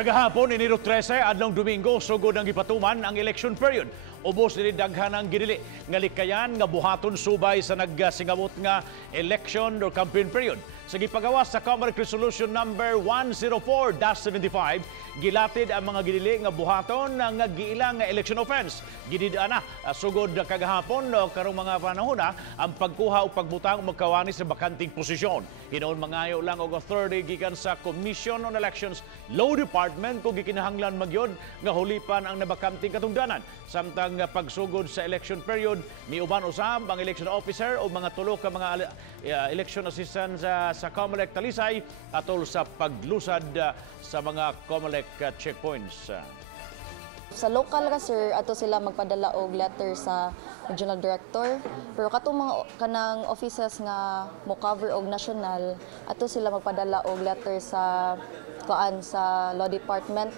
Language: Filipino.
Kagahapon, Enero 13, adlong Domingo, sugod ang gipatuman ang election period. Ubos dili daghan ang ginili nga likayan nga buhaton subay sa nagsingawot nga election or campaign period. Sa gipagawas sa Commonwealth Resolution number 104-75, gilatid ang mga ginili nga buhaton nga giilang nga election offense. Gididaan na sugod kagahapon karong mga panahon ang pagkuha o pagbutang magkawani sa bakanting posisyon. Hinoon mangayo lang og authority gikan sa Commission on Elections Law Department kung gikinahanglan magyod nga hulipan ang nabakanting katungdanan. Samtang pagsugod sa election period, miuban usab ang election officer o mga tulo ka mga election assistants sa COMELEC Talisay atol sa paglusad sa mga COMELEC checkpoints. Sa local ra sir, ato sila magpadala og letter sa regional director. Pero katong mga kanang offices nga mo cover og national, ato sila magpadala og letter sa sa law department.